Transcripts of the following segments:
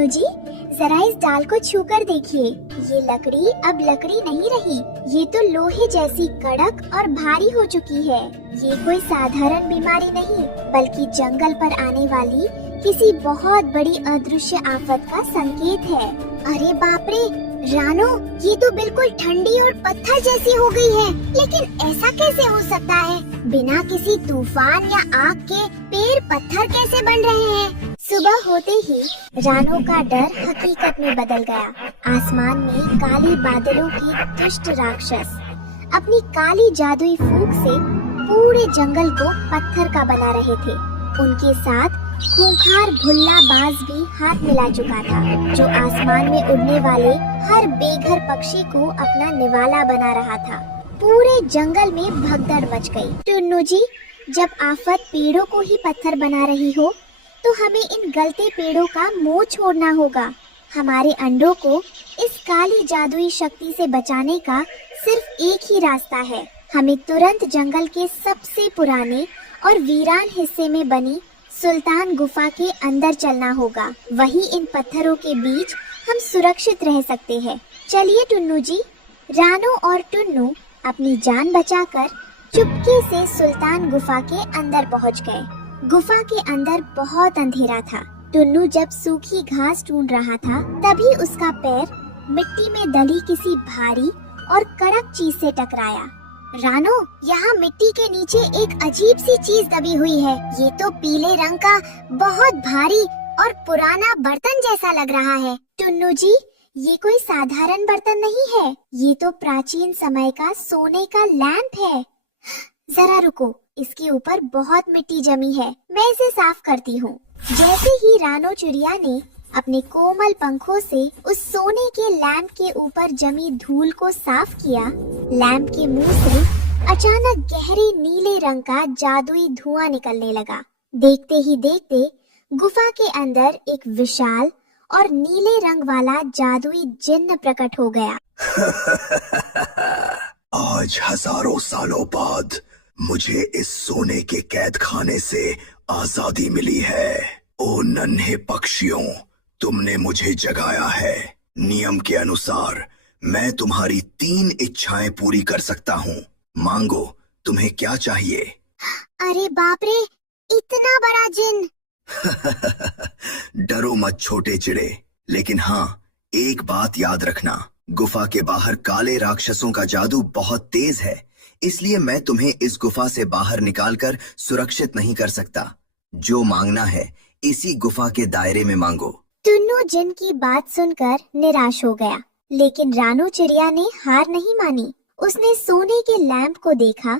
टुन्नू जी, जरा इस डाल को छूकर देखिए। ये लकड़ी अब लकड़ी नहीं रही, ये तो लोहे जैसी कड़क और भारी हो चुकी है। ये कोई साधारण बीमारी नहीं, बल्कि जंगल पर आने वाली किसी बहुत बड़ी अदृश्य आफत का संकेत है। अरे बाप रे रानो, ये तो बिल्कुल ठंडी और पत्थर जैसी हो गई है। लेकिन ऐसा कैसे हो सकता है? बिना किसी तूफान या आग के पेड़ पत्थर कैसे बन रहे हैं? सुबह होते ही रानो का डर हकीकत में बदल गया। आसमान में काले बादलों के दुष्ट राक्षस अपनी काली जादुई फूंक से पूरे जंगल को पत्थर का बना रहे थे। उनके साथ खूंखार भुल्ला बाज भी हाथ मिला चुका था, जो आसमान में उड़ने वाले हर बेघर पक्षी को अपना निवाला बना रहा था। पूरे जंगल में भगदड़ मच गई। टुन्नू जी, जब आफत पेड़ों को ही पत्थर बना रही हो, तो हमें इन गलते पेड़ों का मोह छोड़ना होगा। हमारे अंडों को इस काली जादुई शक्ति से बचाने का सिर्फ एक ही रास्ता है। हमें तुरंत जंगल के सबसे पुराने और वीरान हिस्से में बनी सुल्तान गुफा के अंदर चलना होगा। वहीं इन पत्थरों के बीच हम सुरक्षित रह सकते हैं। चलिए टुन्नू जी। रानो और टुन्नू अपनी जान बचाकर चुपके से सुल्तान गुफा के अंदर पहुंच गए। गुफा के अंदर बहुत अंधेरा था। टुन्नू जब सूखी घास ढूंढ रहा था, तभी उसका पैर मिट्टी में दली किसी भारी और कड़क चीज से टकराया। रानो, यहाँ मिट्टी के नीचे एक अजीब सी चीज दबी हुई है। ये तो पीले रंग का बहुत भारी और पुराना बर्तन जैसा लग रहा है। टुन्नू जी, ये कोई साधारण बर्तन नहीं है, ये तो प्राचीन समय का सोने का लैंप है। जरा रुको, इसके ऊपर बहुत मिट्टी जमी है, मैं इसे साफ करती हूँ। जैसे ही रानो चिड़िया ने अपने कोमल पंखों से उस सोने के लैंप के ऊपर जमी धूल को साफ किया, लैंप के मुंह से अचानक गहरे नीले रंग का जादुई धुआं निकलने लगा। देखते ही देखते गुफा के अंदर एक विशाल और नीले रंग वाला जादुई जिन्न प्रकट हो गया। आज हजारों सालों बाद मुझे इस सोने के कैद खाने से आजादी मिली है। ओ नन्हे पक्षियों, तुमने मुझे जगाया है। नियम के अनुसार मैं तुम्हारी 3 इच्छाएं पूरी कर सकता हूँ। मांगो, तुम्हें क्या चाहिए? अरे बाप रे, इतना बड़ा जिन्न! डरो मत छोटे चिड़े, लेकिन हाँ, एक बात याद रखना, गुफा के बाहर काले राक्षसों का जादू बहुत तेज है, इसलिए मैं तुम्हें इस गुफा से बाहर निकालकर सुरक्षित नहीं कर सकता। जो मांगना है इसी गुफा के दायरे में मांगो। टुन्नू जिन्न की बात सुनकर निराश हो गया, लेकिन रानो चिड़िया ने हार नहीं मानी। उसने सोने के लैंप को देखा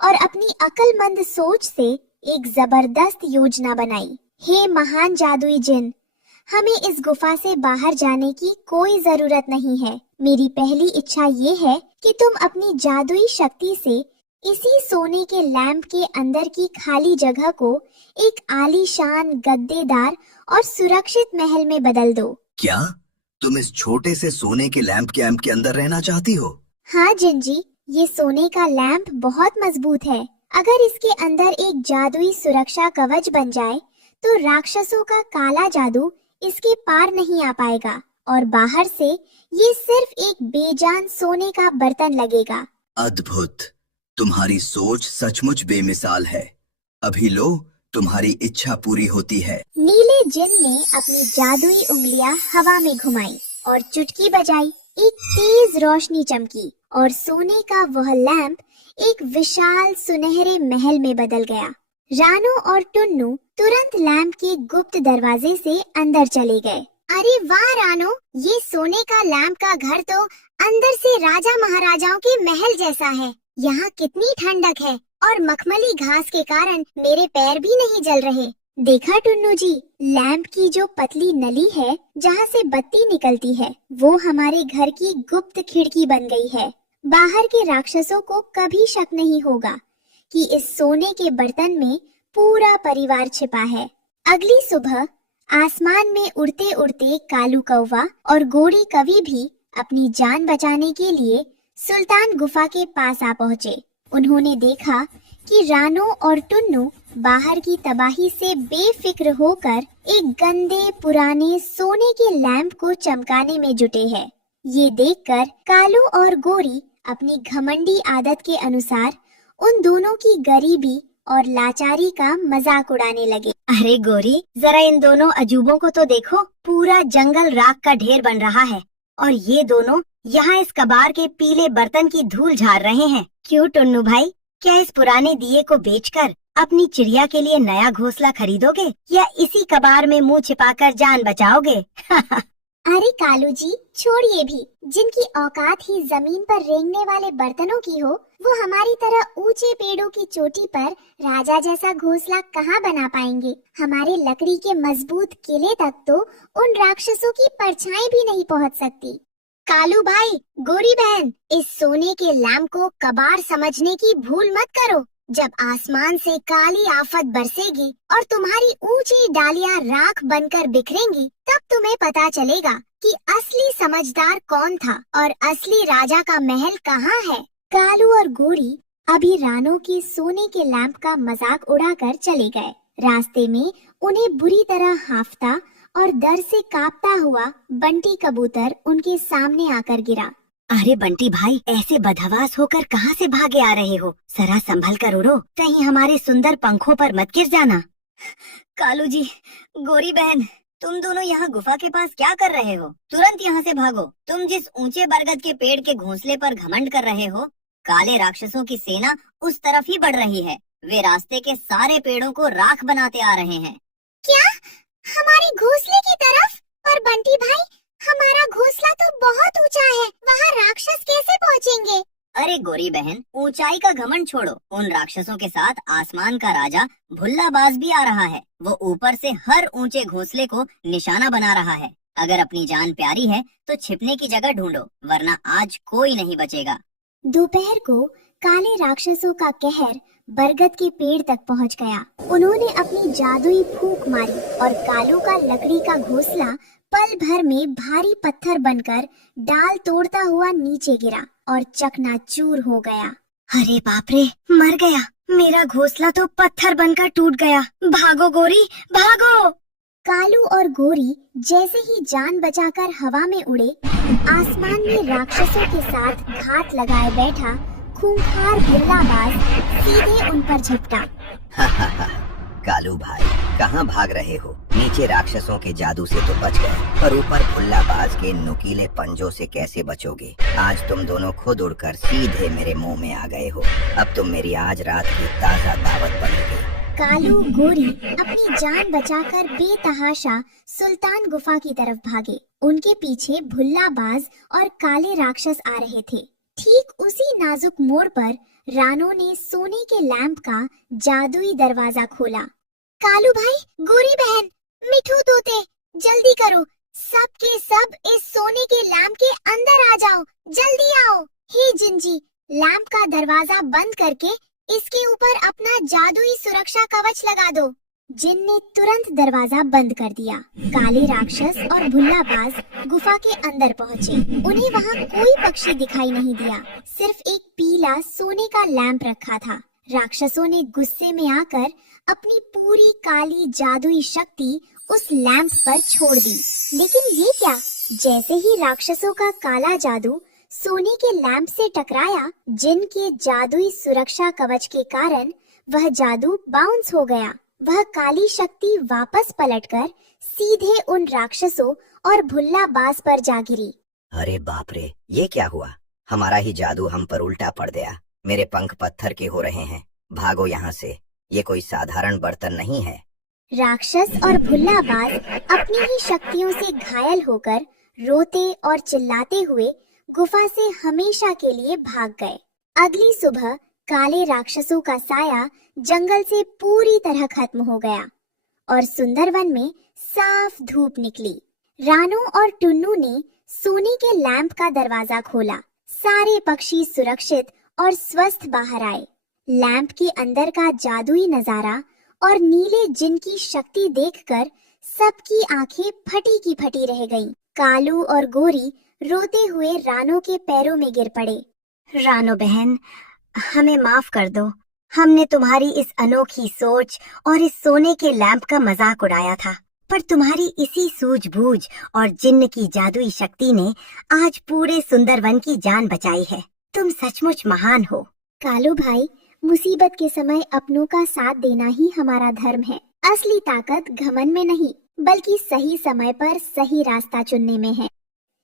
और अपनी अक्लमंद सोच से एक जबरदस्त योजना बनाई। हे महान जादुई जिन्न, हमें इस गुफा से बाहर जाने की कोई जरूरत नहीं है। मेरी पहली इच्छा ये है कि तुम अपनी जादुई शक्ति से इसी सोने के लैंप के अंदर की खाली जगह को एक आलीशान, गद्देदार और सुरक्षित महल में बदल दो। क्या तुम इस छोटे से सोने के लैंप के अंदर रहना चाहती हो? हाँ जिन्न जी, ये सोने का लैंप बहुत मजबूत है। अगर इसके अंदर एक जादुई सुरक्षा कवच बन जाए, तो राक्षसों का काला जादू इसके पार नहीं आ पाएगा और बाहर से ये सिर्फ एक बेजान सोने का बर्तन लगेगा। अद्भुत! तुम्हारी सोच सचमुच बेमिसाल है। अभी लो, तुम्हारी इच्छा पूरी होती है। नीले जिन्न ने अपनी जादुई उंगलियां हवा में घुमाई और चुटकी बजाई। एक तेज रोशनी चमकी और सोने का वह लैंप एक विशाल सुनहरे महल में बदल गया। रानो और टुन्नू तुरंत लैंप के गुप्त दरवाजे से अंदर चले गए। अरे वाह रानो, ये सोने का लैंप का घर तो अंदर से राजा महाराजाओं के महल जैसा है। यहाँ कितनी ठंडक है और मखमली घास के कारण मेरे पैर भी नहीं जल रहे। देखा टुन्नू जी, लैंप की जो पतली नली है जहाँ से बत्ती निकलती है, वो हमारे घर की गुप्त खिड़की बन गई है। बाहर के राक्षसों को कभी शक नहीं होगा कि इस सोने के बर्तन में पूरा परिवार छिपा है। अगली सुबह आसमान में उड़ते उड़ते कालू कौवा और गोरी कवि भी अपनी जान बचाने के लिए सुल्तान गुफा के पास आ पहुँचे। उन्होंने देखा कि रानो और टुन्नू बाहर की तबाही से बेफिक्र होकर एक गंदे पुराने सोने के लैंप को चमकाने में जुटे हैं। ये देखकर कालू और गोरी अपनी घमंडी आदत के अनुसार उन दोनों की गरीबी और लाचारी का मजाक उड़ाने लगे। अरे गोरी, जरा इन दोनों अजूबों को तो देखो, पूरा जंगल राख का ढेर बन रहा है और ये दोनों यहाँ इस कबार के पीले बर्तन की धूल झाड़ रहे हैं। क्यों टुन्नू भाई, क्या इस पुराने दिए को बेचकर अपनी चिड़िया के लिए नया घोंसला खरीदोगे या इसी कबार में मुंह छिपाकर जान बचाओगे? अरे कालू जी, छोड़िए भी, जिनकी औकात ही जमीन पर रेंगने वाले बर्तनों की हो, वो हमारी तरह ऊंचे पेड़ों की चोटी पर राजा जैसा घोंसला कहाँ बना पाएंगे। हमारे लकड़ी के मजबूत किले तक तो उन राक्षसों की परछाई भी नहीं पहुँच सकती। कालू भाई, गोरी बहन, इस सोने के लैंप को कबार समझने की भूल मत करो। जब आसमान से काली आफत बरसेगी और तुम्हारी ऊंची डालियां राख बनकर बिखरेंगी, तब तुम्हें पता चलेगा कि असली समझदार कौन था और असली राजा का महल कहाँ है। कालू और गोरी अभी रानो के सोने के लैंप का मजाक उड़ाकर चले गए। रास्ते में उन्हें बुरी तरह हांफता और डर से कांपता हुआ बंटी कबूतर उनके सामने आकर गिरा। अरे बंटी भाई, ऐसे बदहवास होकर कहाँ से भागे आ रहे हो? जरा संभल कर उड़ो, कहीं हमारे सुंदर पंखों पर मत गिर जाना। कालू जी, गोरी बहन, तुम दोनों यहाँ गुफा के पास क्या कर रहे हो? तुरंत यहाँ से भागो। तुम जिस ऊंचे बरगद के पेड़ के घोंसले पर घमंड कर रहे हो, काले राक्षसों की सेना उस तरफ ही बढ़ रही है। वे रास्ते के सारे पेड़ों को राख बनाते आ रहे हैं। क्या? हमारे घोंसले की तरफ? पर बंटी भाई, हमारा घोंसला तो बहुत ऊंचा है, वहाँ राक्षस कैसे पहुँचेंगे? अरे गोरी बहन, ऊंचाई का घमंड छोड़ो। उन राक्षसों के साथ आसमान का राजा भुल्लाबाज भी आ रहा है। वो ऊपर से हर ऊंचे घोंसले को निशाना बना रहा है। अगर अपनी जान प्यारी है तो छिपने की जगह ढूंढो, वरना आज कोई नहीं बचेगा। दोपहर को काले राक्षसों का कहर बरगद के पेड़ तक पहुंच गया। उन्होंने अपनी जादुई फूंक मारी और कालू का लकड़ी का घोंसला पल भर में भारी पत्थर बनकर डाल तोड़ता हुआ नीचे गिरा और चकनाचूर हो गया। अरे बाप रे, मर गया। मेरा घोंसला तो पत्थर बनकर टूट गया। भागो गोरी, भागो। कालू और गोरी जैसे ही जान बचाकर हवा में उड़े, आसमान में राक्षसों के साथ घात लगाए बैठा खूंखार भुल्लाबाज सीधे उन पर झपटा। कालू भाई, कहाँ भाग रहे हो? नीचे राक्षसों के जादू से तो बच गए, पर ऊपर भुल्लाबाज के नुकीले पंजों से कैसे बचोगे? आज तुम दोनों खुद उड़कर सीधे मेरे मुंह में आ गए हो। अब तुम मेरी आज रात की ताज़ा दावत बनेगी। कालू गोरी अपनी जान बचाकर बेतहाशा सुल्तान गुफा की तरफ भागे। उनके पीछे भुल्लाबाज और काले राक्षस आ रहे थे। ठीक उसी नाजुक मोड़ पर रानो ने सोने के लैंप का जादुई दरवाजा खोला। कालू भाई, गोरी बहन, मिठू तोते, जल्दी करो, सब के सब इस सोने के लैंप के अंदर आ जाओ, जल्दी आओ। हे जिंजी, लैंप का दरवाजा बंद करके इसके ऊपर अपना जादुई सुरक्षा कवच लगा दो। जिन ने तुरंत दरवाजा बंद कर दिया। काले राक्षस और भुल्लाबाज गुफा के अंदर पहुँचे। उन्हें वहाँ कोई पक्षी दिखाई नहीं दिया, सिर्फ एक पीला सोने का लैंप रखा था। राक्षसों ने गुस्से में आकर अपनी पूरी काली जादुई शक्ति उस लैंप पर छोड़ दी। लेकिन ये क्या, जैसे ही राक्षसों का काला जादू सोने के लैंप से टकराया, जिन के जादुई सुरक्षा कवच के कारण वह जादू बाउंस हो गया। वह काली शक्ति वापस पलटकर सीधे उन राक्षसों और भुल्लाबाज पर जा गिरी। अरे बाप रे, ये क्या हुआ? हमारा ही जादू हम पर उल्टा पड़ गया। मेरे पंख पत्थर के हो रहे हैं। भागो यहाँ से, ये कोई साधारण बर्तन नहीं है। राक्षस और भुल्लाबाज अपनी ही शक्तियों से घायल होकर रोते और चिल्लाते हुए गुफा से हमेशा के लिए भाग गए। अगली सुबह काले राक्षसों का साया जंगल से पूरी तरह खत्म हो गया और सुंदरवन में साफ धूप निकली। रानो और टुन्नू ने सोने के लैंप का दरवाजा खोला। सारे पक्षी सुरक्षित और स्वस्थ बाहर आए। लैंप के अंदर का जादुई नजारा और नीले जिन की शक्ति देखकर सबकी आंखें फटी की फटी रह गईं। कालू और गोरी रोते हुए रानो के पैरों में गिर पड़े। रानो बहन, हमें माफ कर दो, हमने तुम्हारी इस अनोखी सोच और इस सोने के लैंप का मजाक उड़ाया था, पर तुम्हारी इसी सूझबूझ और जिन्न की जादुई शक्ति ने आज पूरे सुंदरवन की जान बचाई है। तुम सचमुच महान हो। कालू भाई, मुसीबत के समय अपनों का साथ देना ही हमारा धर्म है। असली ताकत घमंड में नहीं, बल्कि सही समय पर सही रास्ता चुनने में है।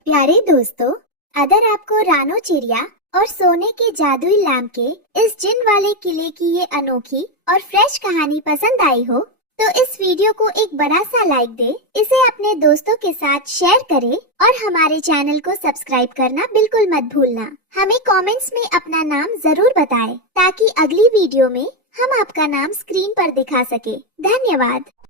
प्यारे दोस्तों, अगर आपको रानो चिड़िया और सोने के जादुई लैंप के इस जिन वाले किले की ये अनोखी और फ्रेश कहानी पसंद आई हो, तो इस वीडियो को एक बड़ा सा लाइक दे, इसे अपने दोस्तों के साथ शेयर करें और हमारे चैनल को सब्सक्राइब करना बिल्कुल मत भूलना। हमें कमेंट्स में अपना नाम जरूर बताएं, ताकि अगली वीडियो में हम आपका नाम स्क्रीन पर दिखा सके। धन्यवाद।